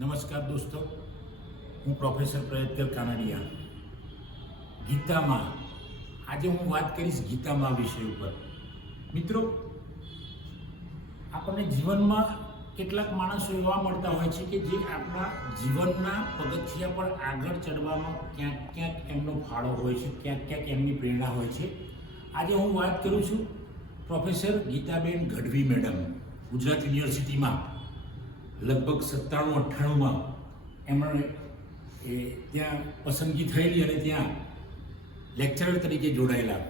નમસ્કાર દોસ્તો, હું પ્રોફેસર પ્રયત્કર કાનાડિયા. ગીતામાં આજે હું વાત કરીશ ગીતામાં વિષય ઉપર. મિત્રો, આપણને જીવનમાં કેટલાક માણસો એવા મળતા હોય છે કે જે આપણા જીવનના પગથિયા પર આગળ ચડવામાં ક્યાંક ક્યાંક એમનો ફાળો હોય છે, ક્યાંક ક્યાંક એમની પ્રેરણા હોય છે. આજે હું વાત કરું છું પ્રોફેસર ગીતાબેન ગઢવી મેડમ. ગુજરાત યુનિવર્સિટીમાં લગભગ 97-98માં એમણે ત્યાં પસંદગી થયેલી અને ત્યાં લેક્ચરર તરીકે જોડાયેલા.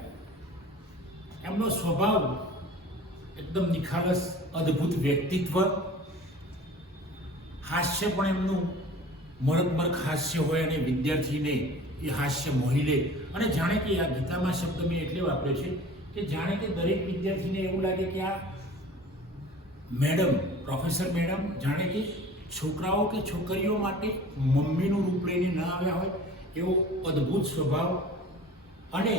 એમનો સ્વભાવ એકદમ નિખાલસ, અદ્ભુત વ્યક્તિત્વ, હાસ્ય પણ એમનું મરક હાસ્ય હોય અને વિદ્યાર્થીને એ હાસ્ય મોહી લે. અને જાણે કે આ ગીતામાં શબ્દ મેં એટલે વાપર્યો છે કે જાણે કે દરેક વિદ્યાર્થીને એવું લાગે કે આ મેડમ, પ્રોફેસર મેડમ જાણે કે છોકરાઓ કે છોકરીઓ માટે મમ્મીનું રૂપ લઈને ન આવ્યા હોય એવો અદ્ભુત સ્વભાવ અને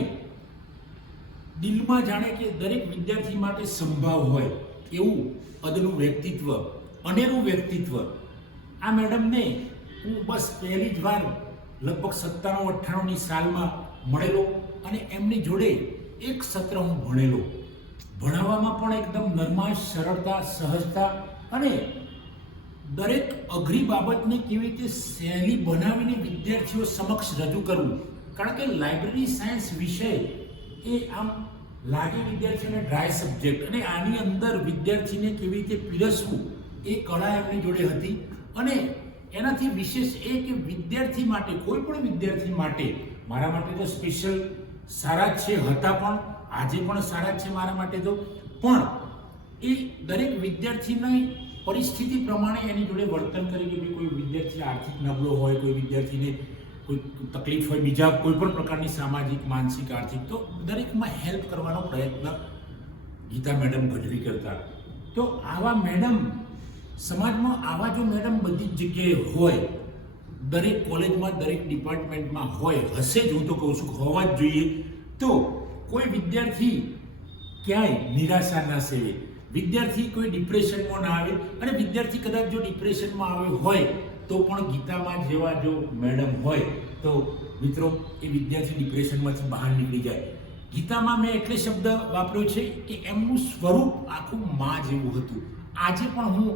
દિલમાં જાણે કે દરેક વિદ્યાર્થી માટે સંભાવ હોય એવું અદનું વ્યક્તિત્વ, અનેરું વ્યક્તિત્વ. આ મેડમને હું બસ પહેલી જ વાર લગભગ 97-98ની સાલમાં મળેલો અને એમની જોડે એક સત્ર હું ભણેલો. ભણાવવામાં પણ એકદમ નરમાશ, સરળતા, સહજતા અને દરેક અઘરી બાબતને કેવી રીતે સહેલી બનાવીને વિદ્યાર્થીઓ સમક્ષ રજૂ કરવું. કારણ કે લાઇબ્રેરી સાયન્સ વિષય એ આમ લાગે વિદ્યાર્થીઓને ડ્રાય સબ્જેક્ટ, અને આની અંદર વિદ્યાર્થીને કેવી રીતે પીરસવું એ કળા એમની જોડે હતી. અને એનાથી વિશેષ એ કે વિદ્યાર્થી માટે, કોઈ પણ વિદ્યાર્થી માટે, મારા માટે તો સ્પેશિયલ સારા જ છે, હતા પણ આજે પણ સારા જ છે મારા માટે તો, પણ એ દરેક વિદ્યાર્થીની પરિસ્થિતિ પ્રમાણે એની જોડે વર્તન કરી કે ભાઈ કોઈ વિદ્યાર્થી આર્થિક નબળો હોય, કોઈ વિદ્યાર્થીને કોઈ તકલીફ હોય, બીજા કોઈ પણ પ્રકારની સામાજિક, માનસિક, આર્થિક, તો દરેકમાં હેલ્પ કરવાનો પ્રયત્ન ગીતા મેડમ ગઢવી કરતા. તો આવા મેડમ સમાજમાં, આવા જો મેડમ બધી જ જગ્યાએ હોય, દરેક કોલેજમાં, દરેક ડિપાર્ટમેન્ટમાં હોય, હશે જ, હું તો કહું છું હોવા જ જોઈએ, તો કોઈ વિદ્યાર્થી ક્યાંય નિરાશા ના સેવે, વિદ્યાર્થી કોઈ ડિપ્રેશનમાં ના આવે. અને વિદ્યાર્થી કદાચ જો ડિપ્રેશનમાં આવ્યો હોય તો પણ ગીતામાં જેવા જો મેડમ હોય તો મિત્રો એ વિદ્યાર્થી ડિપ્રેશનમાંથી બહાર નીકળી જાય. ગીતામાં મેં એટલે શબ્દ વાપર્યો છે કે એમનું સ્વરૂપ આખું માં જેવું હતું. આજે પણ હું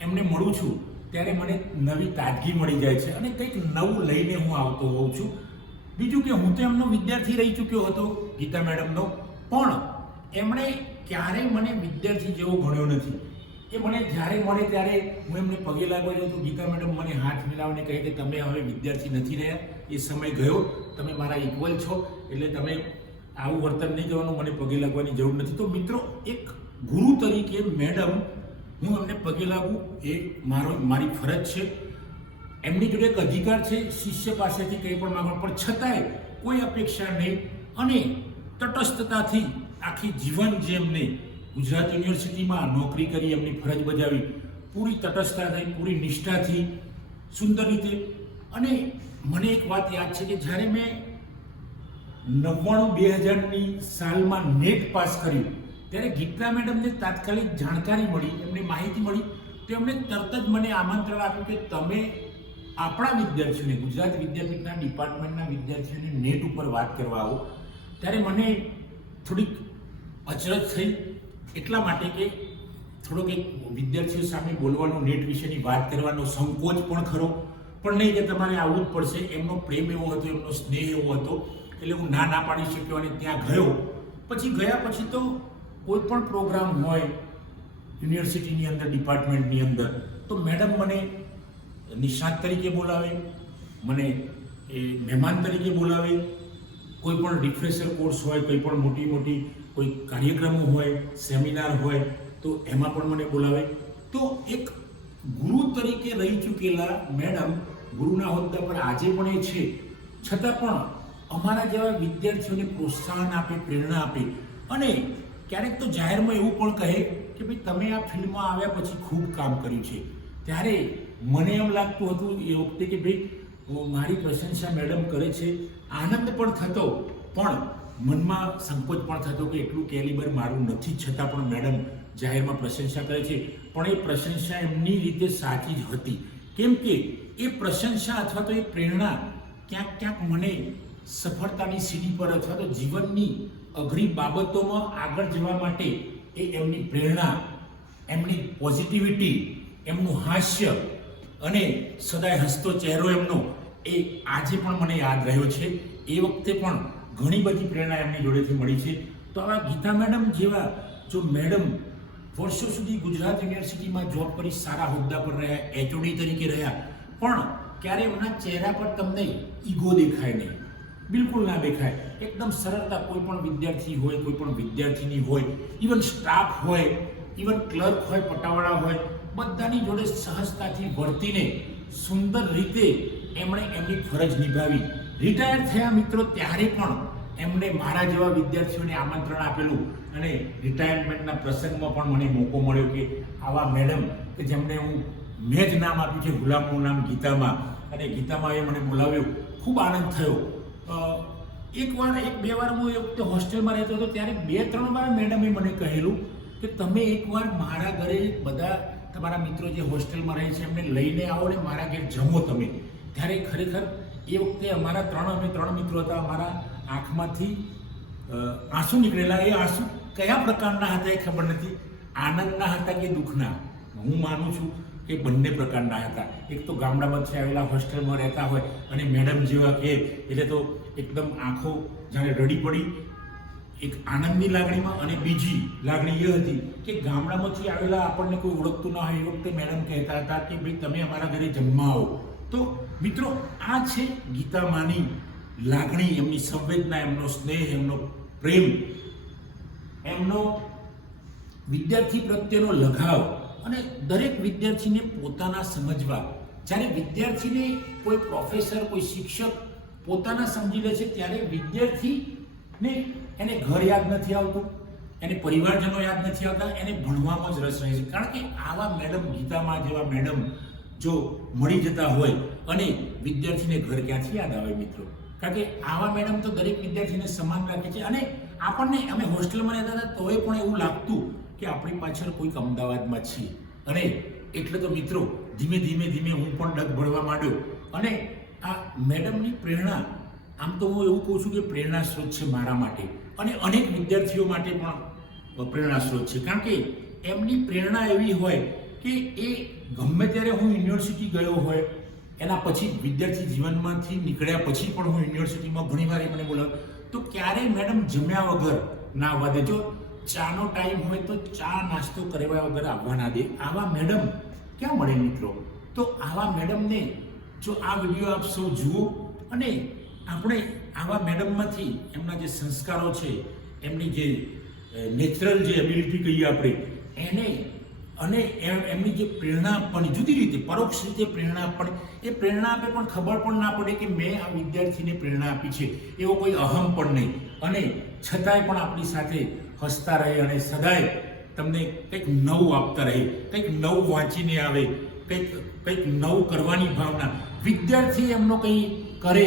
એમને મળું છું ત્યારે મને નવી તાજગી મળી જાય છે અને કંઈક નવું લઈને હું આવતો હોઉં છું. બીજું કે હું તો એમનો વિદ્યાર્થી રહી ચૂક્યો હતો ગીતા મેડમનો, પણ એમણે ક્યારેય મને વિદ્યાર્થી જેવો ગણ્યો નથી. એ મને જ્યારે મળે ત્યારે હું એમને પગે લાગવા જાઉં તો ગીતા મેડમ મને હાથ મિલાવીને કહે કે તમે હવે વિદ્યાર્થી નથી રહ્યા, એ સમય ગયો, તમે મારા ઇક્વલ છો, એટલે તમે આવું વર્તન નહીં કરવાનું, મને પગે લાગવાની જરૂર નથી. તો મિત્રો, એક ગુરુ તરીકે મેડમ હું એમને પગે લાગું એ મારી ફરજ છે. એમની જોડે એક અધિકાર છે શિષ્ય પાસેથી કંઈ પણ માંગવા, પણ છતાંય કોઈ અપેક્ષા નહીં અને તટસ્થતાથી આખી જીવન જે એમને ગુજરાત યુનિવર્સિટીમાં નોકરી કરી, એમની ફરજ બજાવી, પૂરી તટસ્થતાથી, પૂરી નિષ્ઠાથી, સુંદર રીતે. અને મને એક વાત યાદ છે કે જ્યારે મેં 99-2000ની સાલમાં નેટ પાસ કર્યું ત્યારે ગીતા મેડમને તાત્કાલિક જાણકારી મળી, એમને માહિતી મળી, તો એમણે તરત જ મને આમંત્રણ આપ્યું કે તમે આપણા વિદ્યાર્થીઓને, ગુજરાત વિદ્યાપીઠના ડિપાર્ટમેન્ટના વિદ્યાર્થીઓને નેટ ઉપર વાત કરવા આવો. ત્યારે મને થોડીક અચરજ થઈ, એટલા માટે કે થોડોક એક વિદ્યાર્થીઓ સામે બોલવાનો, નેટ વિશેની વાત કરવાનો સંકોચ પણ ખરો, પણ નહીં કે તમારે આવવું જ પડશે. એમનો પ્રેમ એવો હતો, એમનો સ્નેહ એવો હતો, એટલે હું ના પાડી શક્યો અને ત્યાં ગયો. ગયા પછી તો કોઈ પણ પ્રોગ્રામ હોય યુનિવર્સિટીની અંદર, ડિપાર્ટમેન્ટની અંદર, તો મેડમ મને નિષ્ણાત તરીકે બોલાવે, મને એ મહેમાન તરીકે બોલાવે. કોઈ પણ રિફ્રેશર કોર્સ હોય, કોઈ પણ મોટી કોઈ કાર્યક્રમો હોય, સેમિનાર હોય, તો એમાં પણ મને બોલાવે. તો એક ગુરુ તરીકે રહી ચૂકેલા મેડમ ગુરુના હોદ્દા પર આજે પણ એ છે, છતાં પણ અમારા જેવા વિદ્યાર્થીઓને પ્રોત્સાહન આપે, પ્રેરણા આપે. અને ક્યારેક તો જાહેરમાં એવું પણ કહે કે ભાઈ તમે આ ફિલ્ડમાં આવ્યા પછી ખૂબ કામ કર્યું છે. ત્યારે મને એમ લાગતું હતું એ વખતે કે ભાઈ મારી પ્રશંસા મેડમ કરે છે, આનંદ પણ થતો, પણ મનમાં સંકોચ પણ થતો કે એટલું કેલિબર મારું નથી, છતાં પણ મેડમ જાહેરમાં પ્રશંસા કરે છે. પણ એ પ્રશંસા એમની રીતે સાચી જ હતી. કેમ કે એ પ્રશંસા અથવા તો એ પ્રેરણા ક્યાંક ક્યાંક મને સફળતાની સીડી પર અથવા તો જીવનની અઘરી બાબતોમાં આગળ જવા માટે એ એમની પ્રેરણા, એમની પોઝિટિવિટી, એમનું હાસ્ય અને સદાય હસતો ચહેરો એમનો એ આજે પણ મને યાદ રહ્યો છે. એ વખતે પણ ઘણી બધી પ્રેરણા એમની જોડેથી મળી છે. તો આવા ગીતા મેડમ જેવા જો મેડમ વર્ષો સુધી ગુજરાત યુનિવર્સિટીમાં જોબ કરી સારા હોદ્દા પર રહ્યા, HOD તરીકે રહ્યા, પણ ક્યારે એમના ચહેરા પર તમને ઈગો દેખાય નહીં, બિલકુલ ના દેખાય. એકદમ સરળતા, કોઈ પણ વિદ્યાર્થી હોય, કોઈ પણ વિદ્યાર્થીની હોય, ઇવન સ્ટાફ હોય, ઇવન ક્લર્ક હોય, પટાવાળા હોય, બધાની જોડે સહજતાથી વર્તીને સુંદર રીતે એમણે એમની ફરજ નિભાવી. રિટાયર થયા મિત્રો ત્યારે પણ એમણે મારા જેવા વિદ્યાર્થીઓને આમંત્રણ આપેલું અને રિટાયરમેન્ટના પ્રસંગમાં પણ મને મોકો મળ્યો કે આવા મેડમ કે જેમને મેં જ નામ આપ્યું છે ગુલામનું નામ ગીતામાં, અને ગીતામાં એ મને બોલાવ્યો. ખૂબ આનંદ થયો. એક બે વાર હું એ વખતે હોસ્ટેલમાં રહેતો હતો ત્યારે 2-3 વાર મેડમે મને કહેલું કે તમે એકવાર મારા ઘરે બધા તમારા મિત્રો જે હોસ્ટેલમાં રહે છે એમને લઈને આવો ને મારા ઘેર જમો તમે. ત્યારે ખરેખર એ વખતે અમે 3 મિત્રો હતા. અમારા આંખમાંથી આંસુ નીકળેલા. એ આંસુ કયા પ્રકારના હતા એ ખબર નથી, આનંદના હતા કે દુઃખના. હું માનું છું કે બંને પ્રકારના હતા. એક તો ગામડામાંથી આવેલા હોસ્ટેલમાં રહેતા હોય અને મેડમ જેવા કે એટલે તો એકદમ આંખો જાણે રડી પડી એક આનંદની લાગણીમાં, અને બીજી લાગણી એ હતી કે ગામડામાંથી આવેલા આપણને કોઈ ઓળખતું ના હોય એ વખતે મેડમ કહેતા હતા કે ભાઈ તમે અમારા ઘરે જમવા આવો. તો મિત્રો આ છે ગીતામાની લાગણી, એમની સંવેદના, એમનો સ્નેહ, એમનો પ્રેમ, એમનો વિદ્યાર્થી પ્રત્યેનો લગાવ, અને દરેક વિદ્યાર્થીને પોતાના સમજવા. જ્યારે વિદ્યાર્થીને કોઈ પ્રોફેસર, કોઈ શિક્ષક પોતાના સમજી લે છે ત્યારે વિદ્યાર્થીને એને ઘર યાદ નથી આવતું, એને પરિવારજનો યાદ નથી આવતા, એને ભણવામાં જ રસ રહે છે. કારણ કે આવા મેડમ, ગીતામાં જેવા મેડમ જો મળી જતા હોય, અને વિદ્યાર્થીને ઘર ક્યાંથી યાદ આવે મિત્રો? કારણ કે આવા મેડમ તો દરેક વિદ્યાર્થીને સમાન રાખે છે. અને આપણને, અમે હોસ્ટેલમાં રહેતા હતા તોય પણ એવું લાગતું કે આપણી પાછળ કોઈક અમદાવાદમાં છીએ. અને એટલે તો મિત્રો ધીમે ધીમે હું પણ ડગ ભળવા માંડ્યો. અને આ મેડમની પ્રેરણા, આમ તો હું એવું કહું છું કે પ્રેરણા સ્ત્રોત છે મારા માટે, અને અનેક વિદ્યાર્થીઓ માટે પણ પ્રેરણા સ્ત્રોત છે. કારણ કે એમની પ્રેરણા એવી હોય કે એ ગમે ત્યારે, હું યુનિવર્સિટી ગયો હોય એના પછી વિદ્યાર્થી જીવનમાંથી નીકળ્યા પછી પણ હું યુનિવર્સિટીમાં ઘણી વાર મને બોલાવ તો ક્યારેય મેડમ જમ્યા વગર ના આવવા દે. જો ચાનો ટાઈમ હોય તો ચા નાસ્તો કર્યા વગર આવવા ના દે. આવા મેડમ ક્યાં મળે મિત્રો? તો આવા મેડમને જો આ વિડીયો આપ સૌ જુઓ, અને આપણે આવા મેડમમાંથી એમના જે સંસ્કારો છે, એમની જે નેચરલ જે એબિલિટી કહીએ આપણે એને, અને એમની જે પ્રેરણા આપવાની, જુદી રીતે પરોક્ષ રીતે પ્રેરણા આપવાની, એ પ્રેરણા આપે પણ ખબર પણ ના પડે કે મેં આ વિદ્યાર્થીને પ્રેરણા આપી છે, એવો કોઈ અહમ પણ નહીં. અને છતાંય પણ આપણી સાથે હસતા રહે અને સદાય તમને કંઈક નવું આપતા રહે, કંઈક નવું વાંચીને આવે, કંઈક નવું કરવાની ભાવના. વિદ્યાર્થી એમનો કંઈ કરે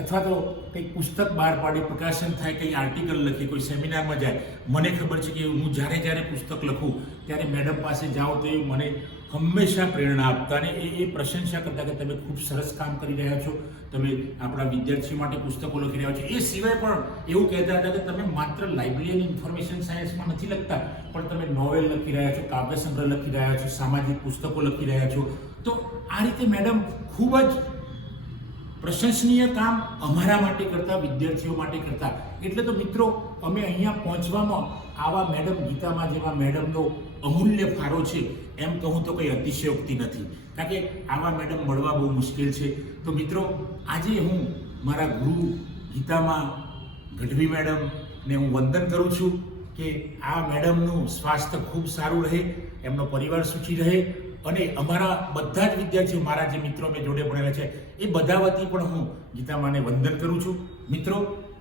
અથવા તો કંઈક પુસ્તક બહાર પાડે, પ્રકાશન થાય, કંઈ આર્ટિકલ લખે, કોઈ સેમિનારમાં જાય. મને ખબર છે કે હું જ્યારે પુસ્તક લખું ત્યારે મેડમ પાસે જાઉં તો એ મને હંમેશા પ્રેરણા આપતા, અને એ પ્રશંસા કરતા કે તમે ખૂબ સરસ કામ કરી રહ્યા છો, તમે આપણા વિદ્યાર્થીઓ માટે પુસ્તકો લખી રહ્યા છો. એ સિવાય પણ એવું કહેતા હતા કે તમે માત્ર લાઇબ્રેરી અને ઇન્ફોર્મેશન સાયન્સમાં નથી લખતા, પણ તમે નોવેલ લખી રહ્યા છો, કાવ્ય સંગ્રહ લખી રહ્યા છો, સામાજિક પુસ્તકો લખી રહ્યા છો. તો આ રીતે મેડમ ખૂબ જ પ્રશંસનીય કામ અમારા માટે કરતા, વિદ્યાર્થીઓ માટે કરતા. એટલે તો મિત્રો અમે અહીંયા પહોંચવામાં આવા મેડમ, ગીતામાં જેવા મેડમનો અમૂલ્ય ફાળો છે એમ કહું તો કંઈ અતિશયોક્તિ નથી. કારણ કે આવા મેડમ મળવા બહુ મુશ્કેલ છે. તો મિત્રો આજે હું મારા ગુરુ ગીતામાં ગઢવી મેડમને હું વંદન કરું છું કે આ મેડમનું સ્વાસ્થ્ય ખૂબ સારું રહે, એમનો પરિવાર સુખી રહે, અને અમારા બધા જ વિદ્યાર્થીઓ, મારા જે મિત્રો મેં જોડે ભણેલા છે એ બધા વતી પણ હું ગીતામાને વંદન કરું છું. મિત્રો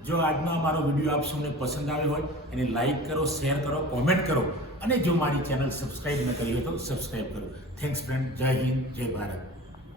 જો આજનો અમારો વિડીયો આપ સૌને પસંદ આવ્યો હોય એને લાઈક કરો, શેર કરો, કોમેન્ટ કરો, અને જો મારી ચેનલ સબસ્ક્રાઈબ ન કરી હોય તો સબસ્ક્રાઈબ કરો. Thanks friend. જય હિન્દ, જય ભારત.